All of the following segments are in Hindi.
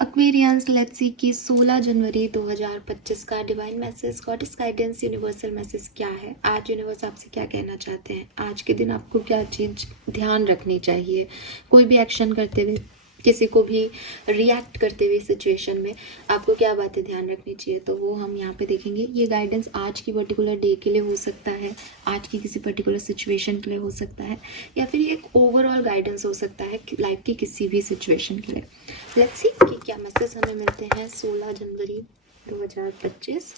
एक्वेरियंस, लेट्स सी कि 16 जनवरी 2025 का divine message, goddess guidance, universal message क्या है। आज यूनिवर्स आपसे क्या कहना चाहते हैं, आज के दिन आपको क्या चीज़ ध्यान रखनी चाहिए। कोई भी एक्शन करते हुए, किसी को भी रिएक्ट करते हुए सिचुएशन में आपको क्या बातें ध्यान रखनी चाहिए, तो वो हम यहाँ पे देखेंगे। ये गाइडेंस आज की पर्टिकुलर डे के लिए हो सकता है, आज की किसी पर्टिकुलर सिचुएशन के लिए हो सकता है, या फिर एक ओवरऑल गाइडेंस हो सकता है लाइफ की किसी भी सिचुएशन के लिए। लेट्स सी कि क्या मैसेज हमें मिलते हैं 16 जनवरी 2025।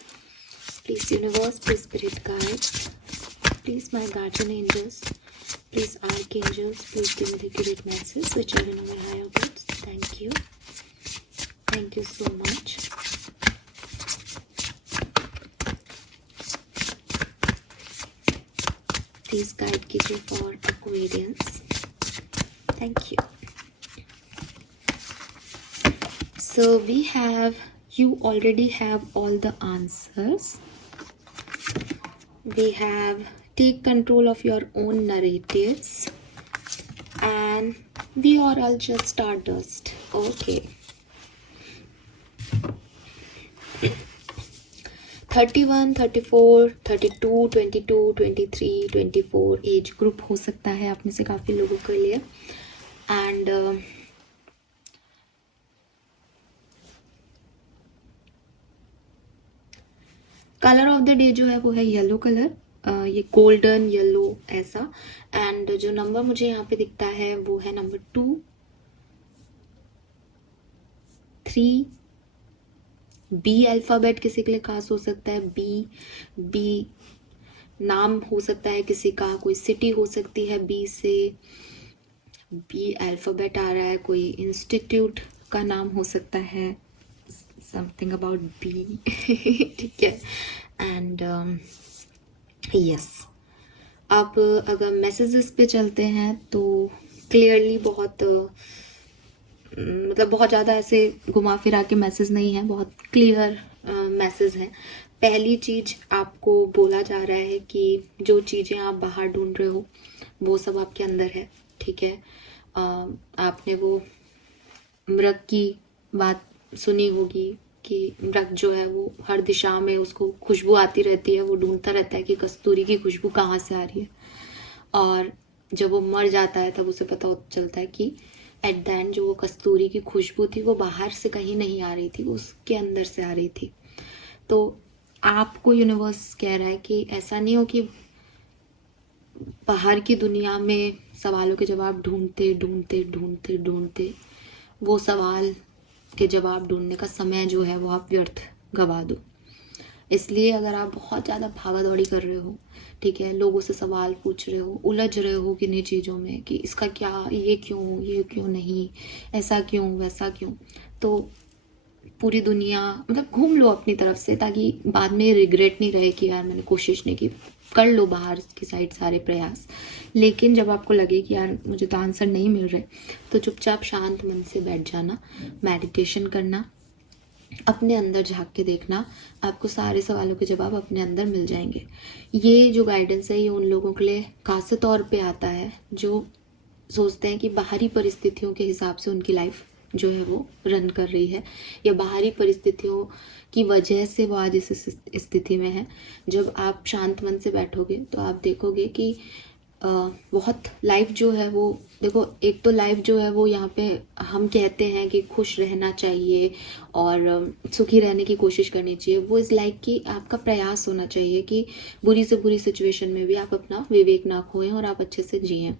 Please universe, please spirit guide, please my guardian angels, please archangels, please give me the accurate message which are in my higher goods. Thank you so much. Please guide कीजिए for Aquarians. Thank you. So you already have all the answers. We have take control of your own narratives, and we are all just stardust. Okay. 31, 34, 32, 22, 23, 24 age group हो सकता है आप में से काफ़ी लोगों के लिए। And colour of the day जो है वो है येलो कलर, ये गोल्डन येलो ऐसा। एंड जो नंबर मुझे यहाँ पे दिखता है वो है नंबर 2, 3, बी अल्फ़ाबेट किसी के लिए खास हो सकता है। बी नाम हो सकता है किसी का, कोई सिटी हो सकती है बी से। बी अल्फ़ाबेट आ रहा है, कोई इंस्टीट्यूट का नाम हो सकता है, समथिंग अबाउट बी। ठीक है। एंड यस, आप अगर मैसेजेस पे चलते हैं तो क्लियरली बहुत मतलब बहुत ज़्यादा ऐसे घुमा फिरा के मैसेज नहीं है, बहुत क्लियर मैसेज है। पहली चीज़ आपको बोला जा रहा है कि जो चीज़ें आप बाहर ढूंढ रहे हो वो सब आपके अंदर है। ठीक है। आपने वो मृग की बात सुनी होगी कि मृग जो है वो हर दिशा में उसको खुशबू आती रहती है, वो ढूंढता रहता है कि कस्तूरी की खुशबू कहाँ से आ रही है। और जब वो मर जाता है तब उसे पता चलता है कि एट द एंड जो वो कस्तूरी की खुशबू थी वो बाहर से कहीं नहीं आ रही थी, वो उसके अंदर से आ रही थी। तो आपको यूनिवर्स कह रहा है कि ऐसा नहीं हो कि बाहर की दुनिया में सवालों के जवाब ढूंढते ढूंढते ढूंढते ढूंढते वो सवाल के जवाब ढूंढने का समय जो है वो आप व्यर्थ गवा दो। इसलिए अगर आप बहुत ज़्यादा भागा दौड़ी कर रहे हो, ठीक है, लोगों से सवाल पूछ रहे हो, उलझ रहे हो किन्हीं चीज़ों में कि इसका क्या, ये क्यों नहीं, ऐसा क्यों वैसा क्यों, तो पूरी दुनिया मतलब घूम लो अपनी तरफ से, ताकि बाद में रिग्रेट नहीं रहे कि यार मैंने कोशिश नहीं की। कर लो बाहर की साइड सारे प्रयास, लेकिन जब आपको लगे कि यार मुझे तो आंसर नहीं मिल रहे, तो चुपचाप शांत मन से बैठ जाना, मेडिटेशन करना, अपने अंदर झांक के देखना, आपको सारे सवालों के जवाब अपने अंदर मिल जाएंगे। ये जो गाइडेंस है ये उन लोगों के लिए खास तौर पे आता है जो सोचते हैं कि बाहरी परिस्थितियों के हिसाब से उनकी लाइफ जो है वो रन कर रही है, या बाहरी परिस्थितियों की वजह से वो आज इस स्थिति में है। जब आप शांत मन से बैठोगे तो आप देखोगे कि बहुत लाइफ जो है वो, देखो एक तो लाइफ जो है वो यहाँ पे हम कहते हैं कि खुश रहना चाहिए और सुखी रहने की कोशिश करनी चाहिए। वो इस लाइक कि आपका प्रयास होना चाहिए कि बुरी से बुरी सिचुएशन में भी आप अपना विवेक ना खोएं और आप अच्छे से जिएं।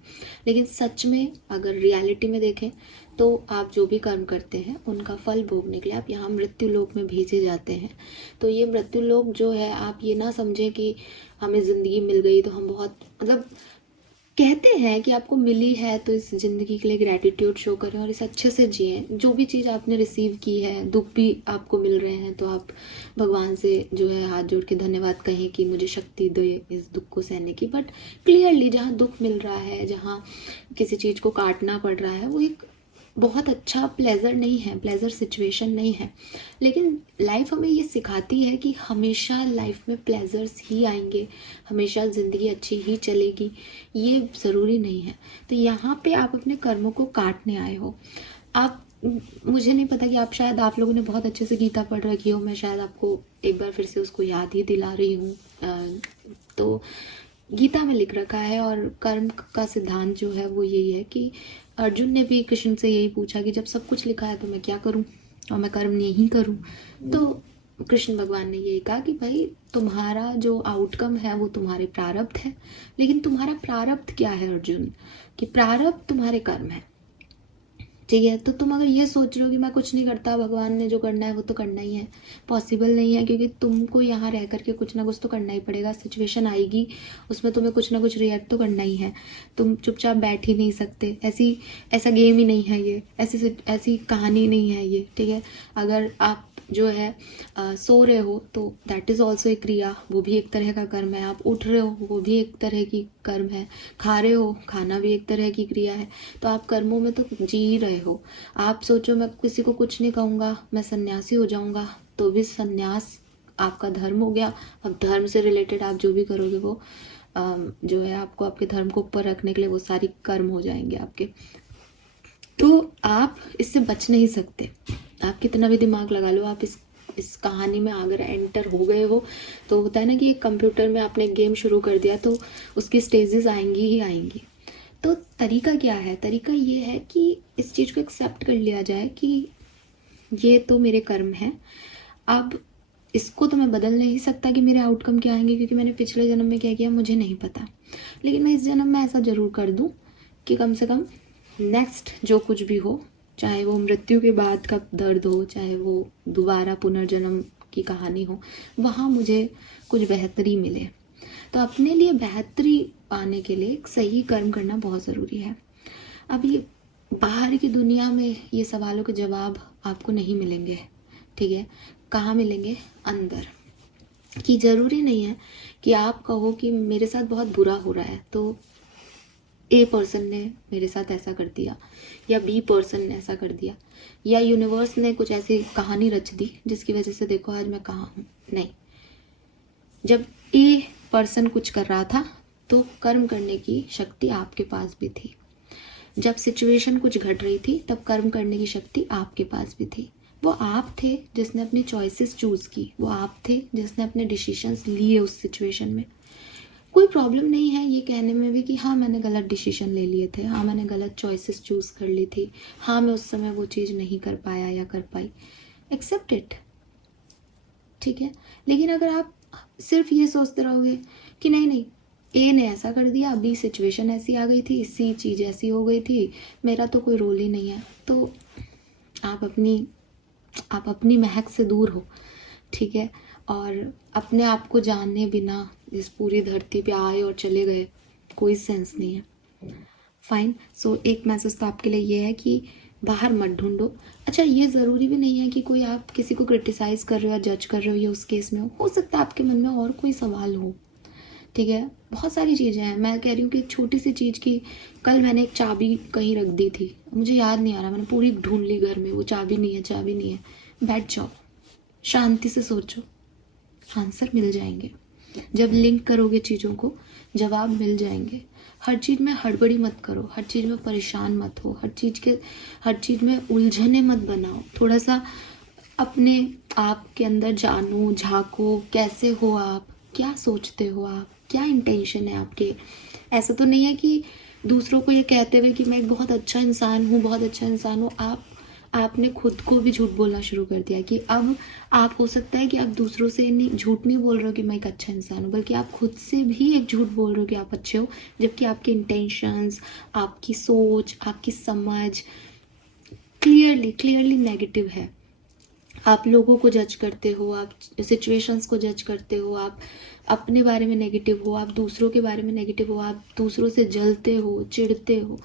लेकिन सच में अगर रियलिटी में देखें तो आप जो भी कर्म करते हैं उनका फल भोगने के लिए आप यहाँ मृत्यु लोक में भेजे जाते हैं। तो ये मृत्यु लोक जो है, आप ये ना समझें कि हमें ज़िंदगी मिल गई तो हम बहुत, मतलब कहते हैं कि आपको मिली है तो इस ज़िंदगी के लिए ग्रैटिट्यूड शो करें और इसे अच्छे से जिएं। जो भी चीज़ आपने रिसीव की है, दुख भी आपको मिल रहे हैं तो आप भगवान से जो है हाथ जोड़ के धन्यवाद कहें कि मुझे शक्ति दे इस दुख को सहने की। बट क्लियरली जहाँ दुख मिल रहा है, जहाँ किसी चीज़ को काटना पड़ रहा है, वो एक बहुत अच्छा प्लेजर नहीं है, प्लेजर सिचुएशन नहीं है। लेकिन लाइफ हमें ये सिखाती है कि हमेशा लाइफ में प्लेजर्स ही आएंगे, हमेशा ज़िंदगी अच्छी ही चलेगी, ये ज़रूरी नहीं है। तो यहाँ पे आप अपने कर्मों को काटने आए हो, आप मुझे नहीं पता कि आप लोगों ने बहुत अच्छे से गीता पढ़ रखी हो, मैं शायद आपको एक बार फिर से उसको याद ही दिला रही हूँ। तो गीता में लिख रखा है और कर्म का सिद्धांत जो है वो यही है कि अर्जुन ने भी कृष्ण से यही पूछा कि जब सब कुछ लिखा है तो मैं क्या करूं, और मैं कर्म नहीं करूं। तो कृष्ण भगवान ने यही कहा कि भाई तुम्हारा जो आउटकम है वो तुम्हारे प्रारब्ध है, लेकिन तुम्हारा प्रारब्ध क्या है अर्जुन, कि प्रारब्ध तुम्हारे कर्म है। ठीक है, तो तुम अगर ये सोच रहे हो कि मैं कुछ नहीं करता, भगवान ने जो करना है वो तो करना ही है, पॉसिबल नहीं है, क्योंकि तुमको यहाँ रह करके कुछ ना कुछ तो करना ही पड़ेगा। सिचुएशन आएगी, उसमें तुम्हें कुछ ना कुछ रिएक्ट तो करना ही है। तुम चुपचाप बैठ ही नहीं सकते, ऐसा गेम ही नहीं है ये, ऐसी कहानी नहीं है ये। ठीक है, अगर आप जो है सो रहे हो तो दैट इज़ ऑल्सो एक क्रिया, वो भी एक तरह का कर्म है। आप उठ रहे हो, वो भी एक तरह की कर्म है। खा रहे हो, खाना भी एक तरह की क्रिया है। तो आप कर्मों में तो जी ही रहे हो। आप सोचो मैं किसी को कुछ नहीं कहूँगा, मैं सन्यासी हो जाऊँगा, तो भी सन्यास आपका धर्म हो गया। अब धर्म से रिलेटेड आप जो भी करोगे वो जो है आपको आपके धर्म को ऊपर रखने के लिए वो सारी कर्म हो जाएंगे आपके। तो आप इससे बच नहीं सकते, आप कितना भी दिमाग लगा लो, आप इस कहानी में अगर एंटर हो गए हो तो होता है ना कि एक कंप्यूटर में आपने गेम शुरू कर दिया तो उसकी स्टेजेस आएंगी ही आएंगी। तो तरीका क्या है, तरीका ये है कि इस चीज़ को एक्सेप्ट कर लिया जाए कि ये तो मेरे कर्म हैं। अब इसको तो मैं बदल नहीं सकता कि मेरे आउटकम क्या आएंगे, क्योंकि मैंने पिछले जन्म में क्या किया मुझे नहीं पता। लेकिन मैं इस जन्म में ऐसा ज़रूर कर दूँ कि कम से कम नेक्स्ट जो कुछ भी हो, चाहे वो मृत्यु के बाद का दर्द हो, चाहे वो दोबारा पुनर्जन्म की कहानी हो, वहाँ मुझे कुछ बेहतरी मिले। तो अपने लिए बेहतरी पाने के लिए एक सही कर्म करना बहुत ज़रूरी है। अब ये बाहर की दुनिया में ये सवालों के जवाब आपको नहीं मिलेंगे। ठीक है, कहाँ मिलेंगे, अंदर। कि ज़रूरी नहीं है कि आप कहो कि मेरे साथ बहुत बुरा हो रहा है तो ए पर्सन ने मेरे साथ ऐसा कर दिया, या बी पर्सन ने ऐसा कर दिया, या यूनिवर्स ने कुछ ऐसी कहानी रच दी जिसकी वजह से देखो आज मैं कहाँ हूँ। नहीं, जब ए पर्सन कुछ कर रहा था तो कर्म करने की शक्ति आपके पास भी थी। जब सिचुएशन कुछ घट रही थी तब कर्म करने की शक्ति आपके पास भी थी। वो आप थे जिसने अपनी चॉइसेस चूज़ की, वो आप थे जिसने अपने डिसीजंस लिए उस सिचुएशन में। कोई प्रॉब्लम नहीं है ये कहने में भी कि हाँ मैंने गलत डिसीजन ले लिए थे, हाँ मैंने गलत चॉइसेस चूज़ कर ली थी, हाँ मैं उस समय वो चीज़ नहीं कर पाया या कर पाई। Accept it. ठीक है, लेकिन अगर आप सिर्फ ये सोचते रहोगे कि नहीं नहीं ए ने ऐसा कर दिया, बी सिचुएशन ऐसी आ गई थी, सी चीज़ ऐसी हो गई थी, मेरा तो कोई रोल ही नहीं है, तो आप अपनी महक से दूर हो। ठीक है, और अपने आप को जानने बिना इस पूरी धरती पे आए और चले गए कोई सेंस नहीं है। फाइन, सो एक मैसेज तो आपके लिए ये है कि बाहर मत ढूंढो। अच्छा, ये ज़रूरी भी नहीं है कि कोई आप किसी को क्रिटिसाइज़ कर रहे हो या जज कर रहे हो ये उस केस में हो सकता है आपके मन में और कोई सवाल हो। ठीक है, बहुत सारी चीज़ें हैं। मैं कह रही हूँ कि छोटी सी चीज़ की, कल मैंने एक चाबी कहीं रख दी थी, मुझे याद नहीं आ रहा, मैंने पूरी ढूंढ ली घर में, वो चाबी नहीं है, चाबी नहीं है। बैठ जाओ, शांति से सोचो, आंसर मिल जाएंगे। जब लिंक करोगे चीज़ों को जवाब मिल जाएंगे। हर चीज़ में हड़बड़ी मत करो, हर चीज़ में परेशान मत हो, हर चीज़ में उलझने मत बनाओ। थोड़ा सा अपने आप के अंदर जानो, झांको, कैसे हो आप, क्या सोचते हो आप, क्या इंटेंशन है आपके। ऐसा तो नहीं है कि दूसरों को ये कहते हुए कि मैं एक बहुत अच्छा इंसान हूँ, बहुत अच्छा इंसान हूँ, आपने खुद को भी झूठ बोलना शुरू कर दिया कि अब आप, हो सकता है कि आप दूसरों से झूठ नहीं बोल रहे हो कि मैं एक अच्छा इंसान हूँ, बल्कि आप खुद से भी एक झूठ बोल रहे हो कि आप अच्छे हो, जबकि आपके इंटेंशंस, आपकी सोच, आपकी समझ क्लियरली नेगेटिव है। आप लोगों को जज करते हो, आप सिचुएशंस को जज करते हो, आप अपने बारे में नेगेटिव हो, आप दूसरों के बारे में नेगेटिव हो, आप दूसरों से जलते हो, चिढ़ते हो।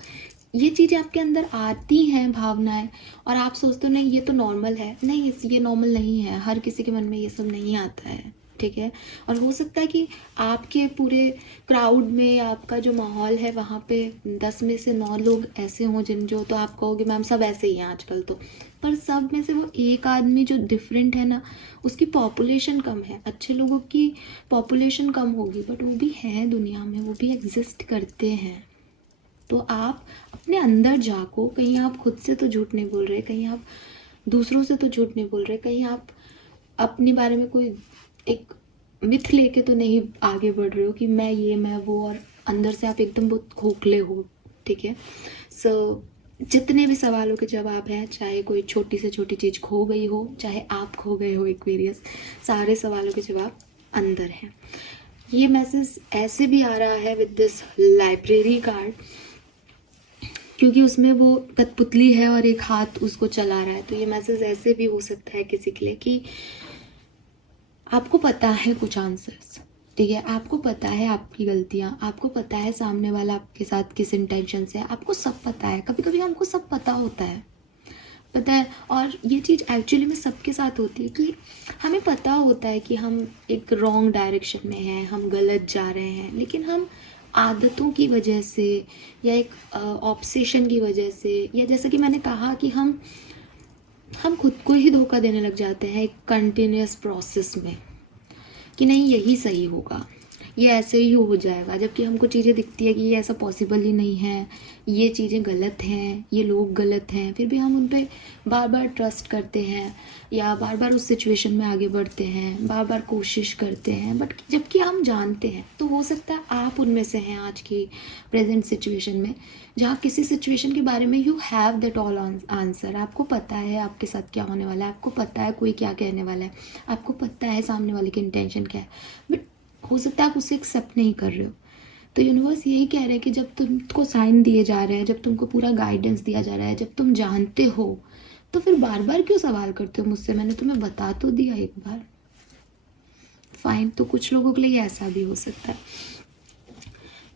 ये चीज़ें आपके अंदर आती हैं, भावनाएं, और आप सोचते हो नहीं ये तो नॉर्मल है। नहीं, ये नॉर्मल नहीं है, हर किसी के मन में ये सब नहीं आता है। ठीक है, और हो सकता है कि आपके पूरे क्राउड में, आपका जो माहौल है वहाँ पे 10 में से 9 लोग ऐसे हों जो तो आप कहोगे मैम सब ऐसे ही हैं आजकल तो, पर सब में से वो एक आदमी जो डिफरेंट है ना, उसकी पॉपुलेशन कम है। अच्छे लोगों की पॉपुलेशन कम होगी, बट वो भी हैं दुनिया में, वो भी एग्जिस्ट करते हैं। तो आप अपने अंदर झांको, कहीं आप खुद से तो झूठ नहीं बोल रहे, कहीं आप दूसरों से तो झूठ नहीं बोल रहे, कहीं आप अपने बारे में कोई एक मिथ लेके तो नहीं आगे बढ़ रहे हो कि मैं ये मैं वो, और अंदर से आप एकदम बहुत खोखले हो। ठीक है, सो जितने भी सवालों के जवाब हैं, चाहे कोई छोटी से छोटी चीज़ खो गई हो, चाहे आप खो गए हो एक्वेरियस, सारे सवालों के जवाब अंदर हैं। ये मैसेज ऐसे भी आ रहा है विद दिस लाइब्रेरी कार्ड, क्योंकि उसमें वो कठपुतली है और एक हाथ उसको चला रहा है। तो ये मैसेज ऐसे भी हो सकता है किसी के लिए कि आपको पता है कुछ आंसर्स, ठीक है, आपको पता है आपकी गलतियाँ, आपको पता है सामने वाला आपके साथ किस इंटेंशन से है, आपको सब पता है। कभी कभी हमको सब पता होता है, पता है, और ये चीज़ एक्चुअली में सबके साथ होती है कि हमें पता होता है कि हम एक रॉन्ग डायरेक्शन में हैं, हम गलत जा रहे हैं, लेकिन हम आदतों की वजह से या एक ऑब्सेशन की वजह से, या जैसा कि मैंने कहा कि हम खुद को ही धोखा देने लग जाते हैं एक कंटिन्यूस प्रोसेस में कि नहीं यही सही होगा, ये ऐसे ही हो जाएगा, जबकि हमको चीज़ें दिखती है कि ये ऐसा पॉसिबल ही नहीं है, ये चीज़ें गलत हैं, ये लोग गलत हैं, फिर भी हम उन पर बार बार ट्रस्ट करते हैं या बार बार उस सिचुएशन में आगे बढ़ते हैं, बार बार कोशिश करते हैं, बट जबकि हम जानते हैं। तो हो सकता है आप उनमें से हैं आज की प्रेजेंट सिचुएशन में, जहाँ किसी सिचुएशन के बारे में you have that all answer, आपको पता है आपके साथ क्या होने वाला है, आपको पता है कोई क्या कहने वाला है, आपको पता है सामने वाले की इंटेंशन क्या है, बट हो सकता है आप उसे एक्सेप्ट नहीं कर रहे हो। तो यूनिवर्स यही कह रहे हैं कि जब तुमको साइन दिए जा रहे हैं, जब तुमको पूरा गाइडेंस दिया जा रहा है, जब तुम जानते हो, तो फिर बार बार क्यों सवाल करते हो मुझसे, मैंने तुम्हें बता तो दिया एक बार। फाइन, तो कुछ लोगों के लिए ऐसा भी हो सकता है।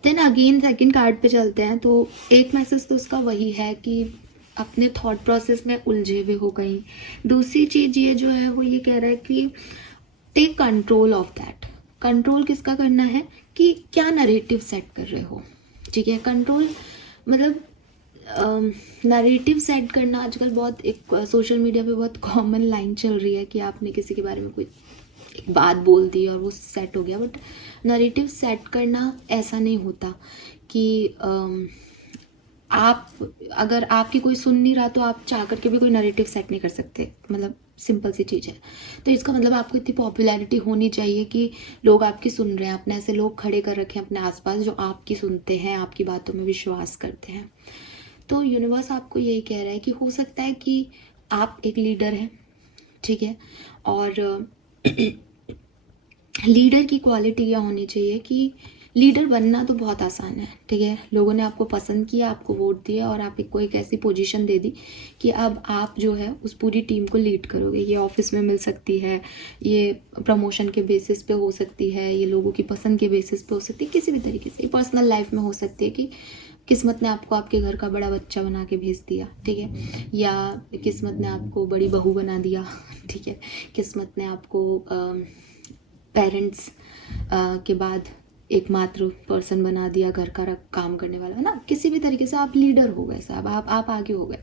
देन अगेन सेकंड कार्ड पे चलते हैं। तो एक मैसेज तो उसका वही है कि अपने थॉट प्रोसेस में उलझे हुए हो गई। दूसरी चीज़ ये जो है वो ये कह रहा है कि take control of that. Control किसका करना है कि क्या नरेटिव सेट कर रहे हो, ठीक है। कंट्रोल मतलब नरेटिव सेट करना आजकल बहुत एक सोशल मीडिया पे बहुत कॉमन लाइन चल रही है कि आपने किसी के बारे में कोई एक बात बोल दी और वो सेट हो गया, बट नरेटिव सेट करना ऐसा नहीं होता कि आप अगर आपकी कोई सुन नहीं रहा तो आप चाह करके भी कोई नरेटिव सेट नहीं कर सकते, मतलब सिंपल सी चीज़ है। तो इसका मतलब आपको इतनी पॉपुलैरिटी होनी चाहिए कि लोग आपकी सुन रहे हैं, अपने ऐसे लोग खड़े कर रखे हैं अपने आसपास जो आपकी सुनते हैं, आपकी बातों में विश्वास करते हैं। तो यूनिवर्स आपको यही कह रहा है कि हो सकता है कि आप एक लीडर हैं, ठीक है, और लीडर की क्वालिटी क्या होनी चाहिए कि लीडर बनना तो बहुत आसान है, ठीक है। लोगों ने आपको पसंद किया, आपको वोट दिया और आपको एक ऐसी पोजीशन दे दी कि अब आप जो है उस पूरी टीम को लीड करोगे। ये ऑफिस में मिल सकती है, ये प्रमोशन के बेसिस पे हो सकती है, ये लोगों की पसंद के बेसिस पे हो सकती है, किसी भी तरीके से। पर्सनल लाइफ में हो सकती है कि किस्मत ने आपको आपके घर का बड़ा बच्चा बना के भेज दिया, ठीक है, या किस्मत ने आपको बड़ी बहू बना दिया, ठीक है, किस्मत ने आपको पेरेंट्स के बाद एकमात्र पर्सन बना दिया, घर का काम करने वाला, है ना। किसी भी तरीके से आप लीडर हो गए साहब, आप आगे हो गए।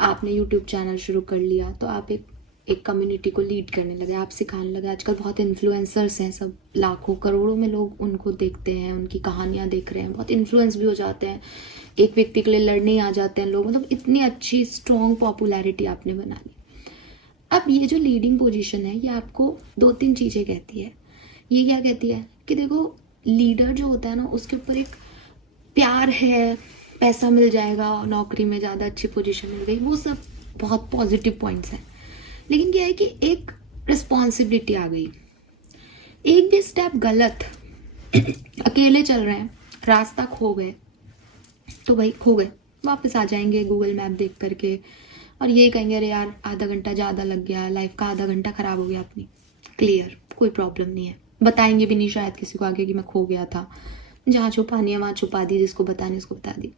आपने यूट्यूब चैनल शुरू कर लिया तो आप एक कम्युनिटी को लीड करने लगे, आप सिखाने लगे। आजकल बहुत इन्फ्लुएंसर्स हैं, सब लाखों करोड़ों में लोग उनको देखते हैं, उनकी कहानियाँ देख रहे हैं, बहुत इन्फ्लुएंस भी हो जाते हैं, एक व्यक्ति के लिए लड़ने आ जाते हैं लोग, मतलब इतनी अच्छी स्ट्रॉन्ग पॉपुलैरिटी आपने बना ली। अब ये जो लीडिंग पोजीशन है ये आपको 2-3 चीज़ें कहती है। ये क्या कहती है कि देखो, लीडर जो होता है ना, उसके ऊपर एक प्यार है, पैसा मिल जाएगा, नौकरी में ज़्यादा अच्छी पोजीशन मिल गई, वो सब बहुत पॉजिटिव पॉइंट्स हैं। लेकिन क्या है कि एक रिस्पॉन्सिबिलिटी आ गई, एक भी स्टेप गलत, अकेले चल रहे हैं, रास्ता खो गए तो भाई खो गए, वापस आ जाएंगे गूगल मैप देख करके और ये कहेंगे अरे यार आधा घंटा ज़्यादा लग गया, लाइफ का आधा घंटा ख़राब हो गया अपनी। क्लियर, कोई प्रॉब्लम नहीं है, बताएंगे भी नहीं शायद किसी को आगे कि मैं खो गया था, जहाँ छुपानी है वहाँ छुपा दी, जिसको बतानी उसको बता दी।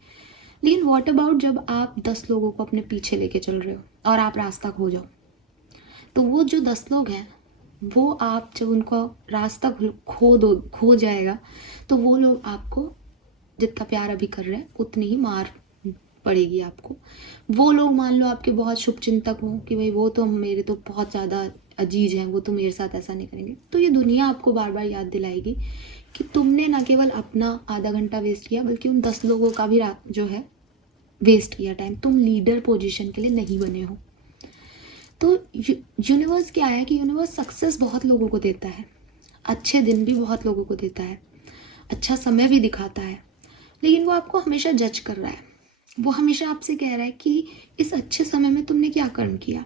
लेकिन व्हाट अबाउट जब आप 10 लोगों को अपने पीछे लेके चल रहे हो और आप रास्ता खो जाओ, तो वो जो 10 लोग हैं वो आप जब उनको रास्ता खो जाएगा तो वो लोग आपको जितना प्यार अभी कर रहे हैं उतनी ही मार पड़ेगी आपको। वो लोग मान लो आपके बहुत शुभचिंतक हों कि भाई वो तो मेरे तो बहुत ज़्यादा अजीज हैं, वो तो मेरे साथ ऐसा नहीं करेंगे, तो ये दुनिया आपको बार बार याद दिलाएगी कि तुमने ना केवल अपना आधा घंटा वेस्ट किया बल्कि उन 10 लोगों का भी जो है वेस्ट किया टाइम। तुम लीडर पोजीशन के लिए नहीं बने हो। तो यूनिवर्स क्या है कि यूनिवर्स सक्सेस बहुत लोगों को देता है, अच्छे दिन भी बहुत लोगों को देता है, अच्छा समय भी दिखाता है, लेकिन वो आपको हमेशा जज कर रहा है। वो हमेशा आपसे कह रहा है कि इस अच्छे समय में तुमने क्या कर्म किया,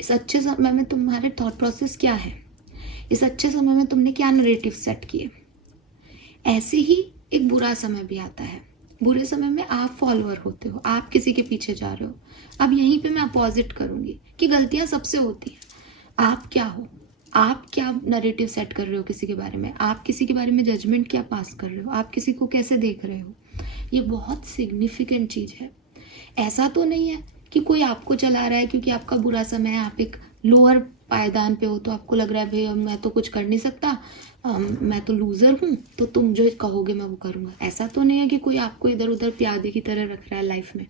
इस अच्छे समय में तुम्हारे थॉट प्रोसेस क्या है, इस अच्छे समय में तुमने क्या नरेटिव सेट किए। ऐसे ही एक बुरा समय भी आता है। बुरे समय में आप फॉलोअर होते हो, आप किसी के पीछे जा रहे हो। अब यहीं पे मैं अपोजिट करूंगी कि गलतियां सबसे होती हैं। आप क्या हो, आप क्या नरेटिव सेट कर रहे हो किसी के बारे में, आप किसी के बारे में जजमेंट क्या पास कर रहे हो, आप किसी को कैसे देख रहे हो, ये बहुत सिग्निफिकेंट चीज़ है। ऐसा तो नहीं है कि कोई आपको चला रहा है क्योंकि आपका बुरा समय है, आप एक लोअर पायदान पे हो तो आपको लग रहा है भाई मैं तो कुछ कर नहीं सकता, मैं तो लूज़र हूँ, तो तुम जो कहोगे मैं वो करूँगा। ऐसा तो नहीं है कि कोई आपको इधर उधर प्यादे की तरह रख रहा है लाइफ में,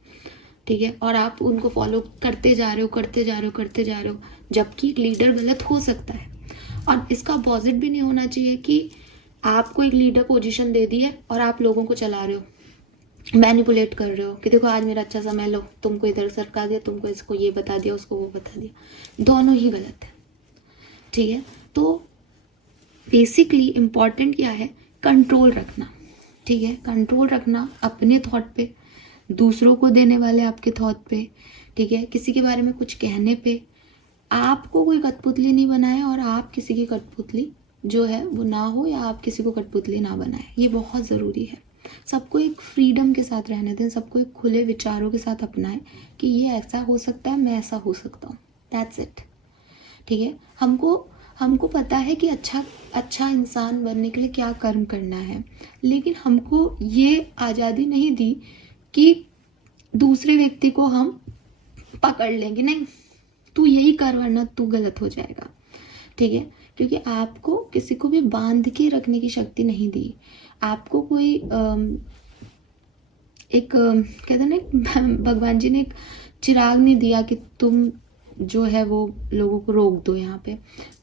ठीक है, और आप उनको फॉलो करते जा रहे हो करते जा रहे हो करते जा रहे हो, जबकि एक लीडर गलत हो सकता है। और इसका अपोजिट भी नहीं होना चाहिए कि आपको एक लीडर पोजीशन दे दी है और आप लोगों को चला रहे हो, मैनिपुलेट कर रहे हो कि देखो आज मेरा अच्छा समय, लो तुमको इधर सरका दिया, तुमको इसको ये बता दिया, उसको वो बता दिया। दोनों ही गलत है, ठीक है। तो बेसिकली इम्पॉर्टेंट क्या है, कंट्रोल रखना, ठीक है, कंट्रोल रखना अपने थॉट पे, दूसरों को देने वाले आपके थॉट पे, ठीक है, किसी के बारे में कुछ कहने पे। आपको कोई कठपुतली नहीं बनाए और आप किसी की कठपुतली जो है वो ना हो, या आप किसी को कठपुतली ना बनाए, ये बहुत ज़रूरी है। सबको एक फ्रीडम के साथ रहने दें, सबको एक खुले विचारों के साथ अपनाएं कि ये ऐसा हो सकता है, मैं ऐसा हो सकता हूँ, दैट्स इट, ठीक है। हमको पता है कि अच्छा इंसान बनने के लिए क्या कर्म करना है, लेकिन हमको ये आज़ादी नहीं दी कि दूसरे व्यक्ति को हम पकड़ लेंगे, नहीं तू यही कर वरना तू गलत हो जाएगा, ठीक है। क्योंकि आपको किसी को भी बांध के रखने की शक्ति नहीं दी। आपको कोई कहते हैं ना, भगवान जी ने एक चिराग नहीं दिया कि तुम जो है वो लोगों को रोक दो। यहाँ पे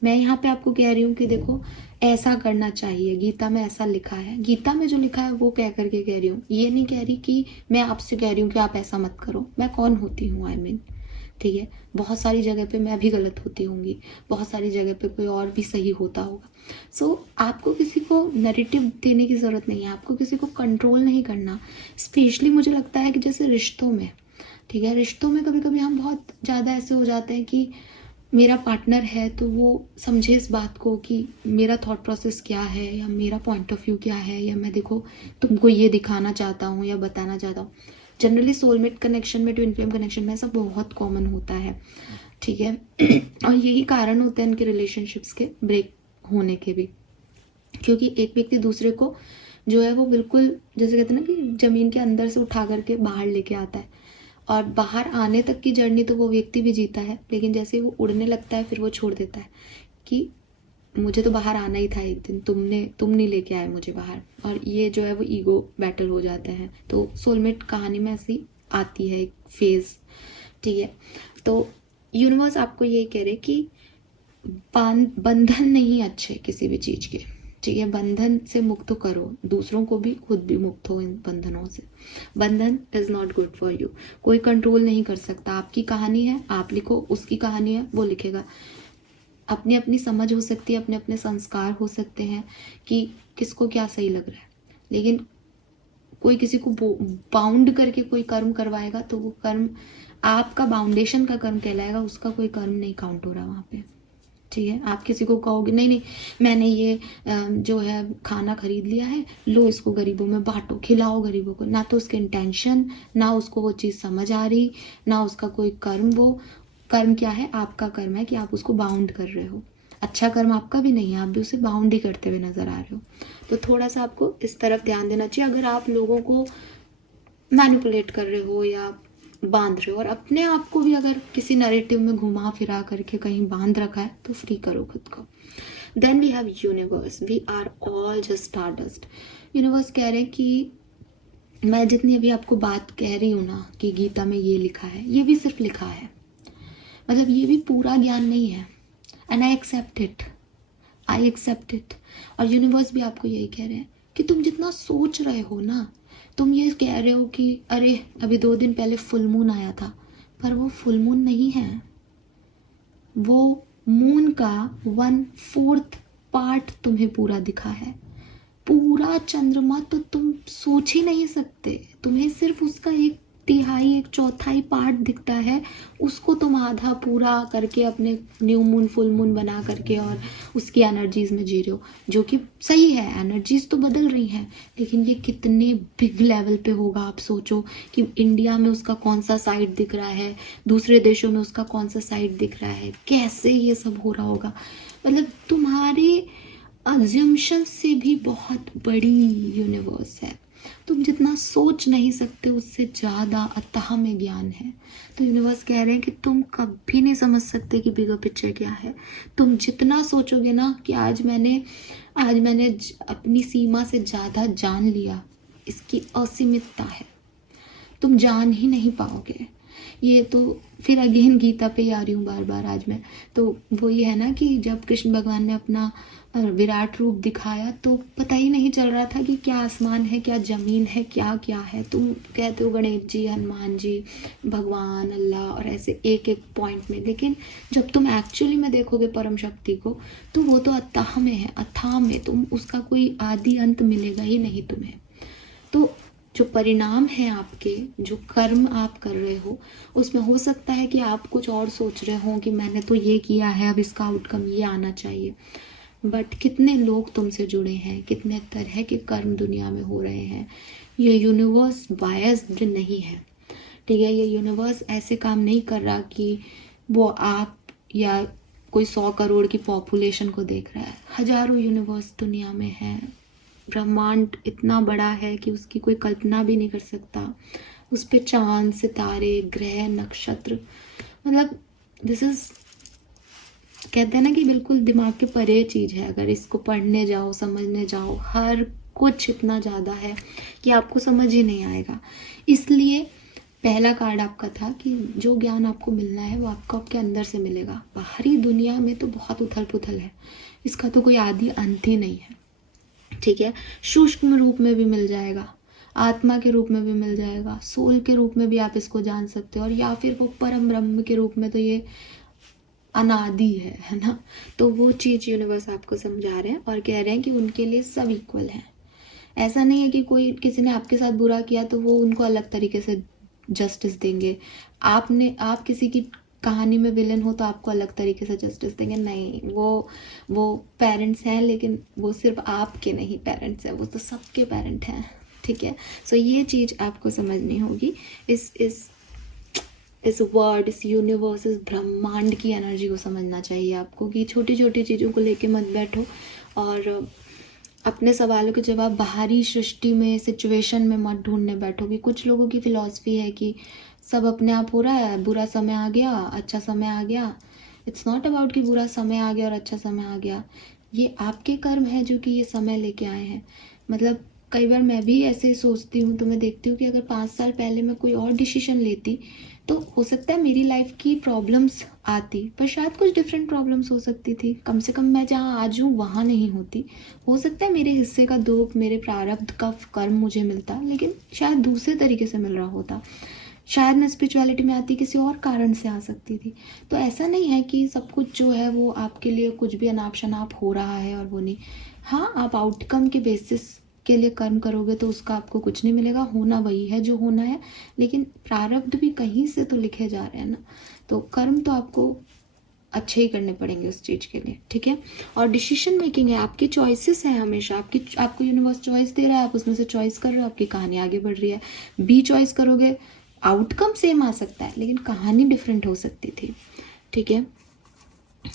मैं यहाँ पे आपको कह रही हूँ कि देखो ऐसा करना चाहिए, गीता में ऐसा लिखा है, गीता में जो लिखा है वो कह करके कह रही हूँ, ये नहीं कह रही कि मैं आपसे कह रही हूँ कि आप ऐसा मत करो। मैं कौन होती हूँ, आई मीन, ठीक है, बहुत सारी जगह पे मैं भी गलत होती होंगी, बहुत सारी जगह पे कोई और भी सही होता होगा। सो आपको किसी को नैरेटिव देने की ज़रूरत नहीं है, आपको किसी को कंट्रोल नहीं करना। स्पेशली मुझे लगता है कि जैसे रिश्तों में, ठीक है, रिश्तों में कभी कभी हम बहुत ज़्यादा ऐसे हो जाते हैं कि मेरा पार्टनर है तो वो समझे इस बात को कि मेरा थॉट प्रोसेस क्या है, या मेरा पॉइंट ऑफ व्यू क्या है, या मैं देखो तुमको ये दिखाना चाहता हूँ या बताना चाहता हूँ। जनरली सोलमेट कनेक्शन में, ट्विन फ्लेम कनेक्शन में ऐसा बहुत कॉमन होता है, ठीक है। और यही कारण होते हैं इनके रिलेशनशिप्स के ब्रेक होने के भी, क्योंकि एक व्यक्ति दूसरे को जो है वो बिल्कुल जैसे कहते हैं ना कि ज़मीन के अंदर से उठा करके बाहर लेके आता है, और बाहर आने तक की जर्नी तो वो व्यक्ति भी जीता है, लेकिन जैसे वो उड़ने लगता है फिर वो छोड़ देता है कि मुझे तो बाहर आना ही था एक दिन, तुम नहीं लेके आए मुझे बाहर, और ये जो है वो ईगो बैटल हो जाते हैं। तो सोलमेट कहानी में ऐसी आती है एक फेज, ठीक है। तो यूनिवर्स आपको ये कह रहे कि बंधन नहीं अच्छे किसी भी चीज़ के, ठीक है, बंधन से मुक्त करो, दूसरों को भी, खुद भी मुक्त हो इन बंधनों से। बंधन is not good for you. कोई कंट्रोल नहीं कर सकता। आपकी कहानी है, आप लिखो, उसकी कहानी है, वो लिखेगा। अपनी अपनी समझ हो सकती है, अपने अपने संस्कार हो सकते हैं कि किसको क्या सही लग रहा है, लेकिन कोई किसी को बाउंड करके कोई कर्म करवाएगा तो वो कर्म आपका बाउंडेशन का कर्म कहलाएगा, उसका कोई कर्म नहीं काउंट हो रहा वहाँ पे, ठीक है। आप किसी को कहोगे नहीं नहीं मैंने ये जो है खाना खरीद लिया है, लो इसको गरीबों में बांटो, खिलाओ गरीबों को, ना तो उसके इंटेंशन, ना उसको वो चीज़ समझ आ रही, ना उसका कोई कर्म। वो कर्म क्या है, आपका कर्म है कि आप उसको बाउंड कर रहे हो। अच्छा कर्म आपका भी नहीं है, आप भी उसे बाउंड ही करते हुए नजर आ रहे हो। तो थोड़ा सा आपको इस तरफ ध्यान देना चाहिए। अगर आप लोगों को मैनिपुलेट कर रहे हो या बांध रहे हो, और अपने आप को भी अगर किसी नैरेटिव में घुमा फिरा करके कहीं बांध रखा है, तो फ्री करो खुद को। Then we have universe, we are all just stardust. Universe कह रहे हैं कि मैं जितनी अभी आपको बात कह रही हूँ ना कि गीता में ये लिखा है, ये भी सिर्फ लिखा है, मतलब ये भी पूरा ज्ञान नहीं है, and I accept it. I accept it. और यूनिवर्स भी आपको यही कह रहे हैं कि तुम जितना सोच रहे हो ना, तुम ये कह रहे हो कि अरे अभी 2 दिन पहले फुल मून आया था, पर वो फुल मून नहीं है, वो मून का 1/4 पार्ट तुम्हें पूरा दिखा है। पूरा चंद्रमा तो तुम सोच ही नहीं सकते, तुम्हें सिर्फ उसका 1/3 1/4 पार्ट दिखता है, उसको तुम आधा पूरा करके अपने न्यू मून फुल मून बना करके और उसकी एनर्जीज में जी रहे हो, जो कि सही है, एनर्जीज तो बदल रही हैं, लेकिन ये कितने बिग लेवल पे होगा आप सोचो कि इंडिया में उसका कौन सा साइड दिख रहा है, दूसरे देशों में उसका कौन सा साइड दिख रहा है, कैसे ये सब हो रहा होगा। मतलब तुम्हारे अज्यूम्शन से भी बहुत बड़ी यूनिवर्स है, तुम जितना सोच नहीं सकते उससे ज़्यादा अथाह में ज्ञान है। तो यूनिवर्स कह रहे हैं कि तुम कभी नहीं समझ सकते कि बिगर पिक्चर क्या है। तुम जितना सोचोगे ना कि आज मैंने अपनी सीमा से ज़्यादा जान लिया, इसकी असीमितता है, तुम जान ही नहीं पाओगे। ये तो फिर अगेन गीता पे आ रही हूँ बार बार आज मैं, तो वो ये है ना कि जब कृष्ण भगवान ने अपना विराट रूप दिखाया तो पता ही नहीं चल रहा था कि क्या आसमान है, क्या ज़मीन है, क्या क्या है। तुम कहते हो गणेश जी, हनुमान जी, भगवान, अल्लाह और ऐसे एक एक पॉइंट में, लेकिन जब तुम एक्चुअली में देखोगे परम शक्ति को तो वो तो अथाह में है, अथाह में, तुम उसका कोई आदि अंत मिलेगा ही नहीं तुम्हें। तो जो परिणाम है आपके, जो कर्म आप कर रहे हो, उसमें हो सकता है कि आप कुछ और सोच रहे हो कि मैंने तो ये किया है, अब इसका आउटकम ये आना चाहिए, बट कितने लोग तुमसे जुड़े हैं, कितने तरह के कर्म दुनिया में हो रहे हैं। ये यूनिवर्स बायस्ड नहीं है, ठीक है। ये यूनिवर्स ऐसे काम नहीं कर रहा कि वो आप या कोई 100 करोड़ की पॉपुलेशन को देख रहा है। हजारों यूनिवर्स दुनिया में है, ब्रह्मांड इतना बड़ा है कि उसकी कोई कल्पना भी नहीं कर सकता। उस पे चांद, सितारे, ग्रह, नक्षत्र, मतलब दिस इज, कहते हैं ना कि बिल्कुल दिमाग के परे चीज़ है। अगर इसको पढ़ने जाओ, समझने जाओ, हर कुछ इतना ज़्यादा है कि आपको समझ ही नहीं आएगा। इसलिए पहला कार्ड आपका था कि जो ज्ञान आपको मिलना है वो आपको आपके अंदर से मिलेगा। बाहरी दुनिया में तो बहुत उथल पुथल है, इसका तो कोई आदि अंत ही नहीं है, ठीक है। सूक्ष्म रूप में भी मिल जाएगा, आत्मा के रूप में भी मिल जाएगा, सोल के रूप में भी आप इसको जान सकते हो, और या फिर वो परम ब्रह्म के रूप में, तो ये अनादि है ना। तो वो चीज़ यूनिवर्स आपको समझा रहे हैं और कह रहे हैं कि उनके लिए सब इक्वल हैं। ऐसा नहीं है कि कोई किसी ने आपके साथ बुरा किया तो वो उनको अलग तरीके से जस्टिस देंगे। आप किसी की कहानी में विलन हो तो आपको अलग तरीके से जस्टिस देंगे, नहीं। वो पेरेंट्स हैं, लेकिन वो सिर्फ आपके नहीं पेरेंट्स हैं, वो तो सबके पेरेंट हैं, ठीक है। सो ये चीज़ आपको समझनी होगी। इस वर्ड, इस यूनिवर्स, इस ब्रह्मांड की एनर्जी को समझना चाहिए आपको कि छोटी छोटी चीज़ों को लेके मत बैठो और अपने सवालों के जवाब बाहरी सृष्टि में, सिचुएशन में मत ढूंढने बैठो। कि कुछ लोगों की फिलॉसफी है कि सब अपने आप हो रहा है, बुरा समय आ गया, अच्छा समय आ गया। इट्स नॉट अबाउट कि बुरा समय आ गया और अच्छा समय आ गया, ये आपके कर्म है जो कि ये समय लेके आए हैं। मतलब कई बार मैं भी ऐसे सोचती हूँ, तो मैं देखती हूँ कि अगर 5 साल पहले मैं कोई और डिसीजन लेती तो हो सकता है मेरी लाइफ की प्रॉब्लम्स आती, पर शायद कुछ डिफरेंट प्रॉब्लम्स हो सकती थी। कम से कम मैं जहाँ आज हूँ वहाँ नहीं होती। हो सकता है मेरे हिस्से का दुख, मेरे प्रारब्ध का कर्म मुझे मिलता, लेकिन शायद दूसरे तरीके से मिल रहा होता। शायद मैं स्पिरिचुअलिटी में आती किसी और कारण से आ सकती थी। तो ऐसा नहीं है कि सब कुछ जो है वो आपके लिए कुछ भी अनाप शनाप हो रहा है और वो नहीं। हाँ, आप आउटकम के बेसिस के लिए कर्म करोगे तो उसका आपको कुछ नहीं मिलेगा, होना वही है जो होना है, लेकिन प्रारब्ध भी कहीं से तो लिखे जा रहे हैं ना। तो कर्म तो आपको अच्छे ही करने पड़ेंगे उस चीज़ के लिए, ठीक है। और डिसीजन मेकिंग है, आपकी चॉइसेस है हमेशा। आपको यूनिवर्स चॉइस दे रहा है, आप उसमें से चॉइस कर रहे हो, आपकी कहानी आगे बढ़ रही है। बी चॉइस करोगे, आउटकम सेम आ सकता है लेकिन कहानी डिफरेंट हो सकती थी, ठीक है।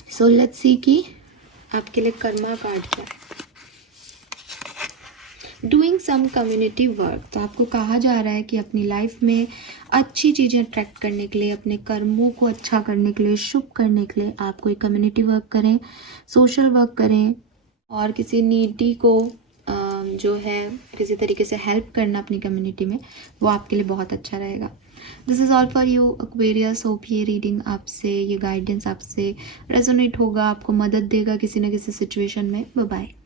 सो लेट्स सी कि आपके लिए कर्मा कार्ड क्या है। डूइंग सम कम्युनिटी वर्क, तो आपको कहा जा रहा है कि अपनी लाइफ में अच्छी चीज़ें अट्रैक्ट करने के लिए, अपने कर्मों को अच्छा करने के लिए, शुभ करने के लिए आप कोई कम्युनिटी वर्क करें, सोशल वर्क करें, और किसी नीडी को जो है किसी तरीके से हेल्प करना अपनी कम्युनिटी में, वो आपके लिए बहुत अच्छा रहेगा। This is all for you Aquarius. Hope ये रीडिंग आपसे, ये गाइडेंस आपसे रेजोनेट होगा, आपको मदद देगा किसी न किसी सिचुएशन में। Bye bye.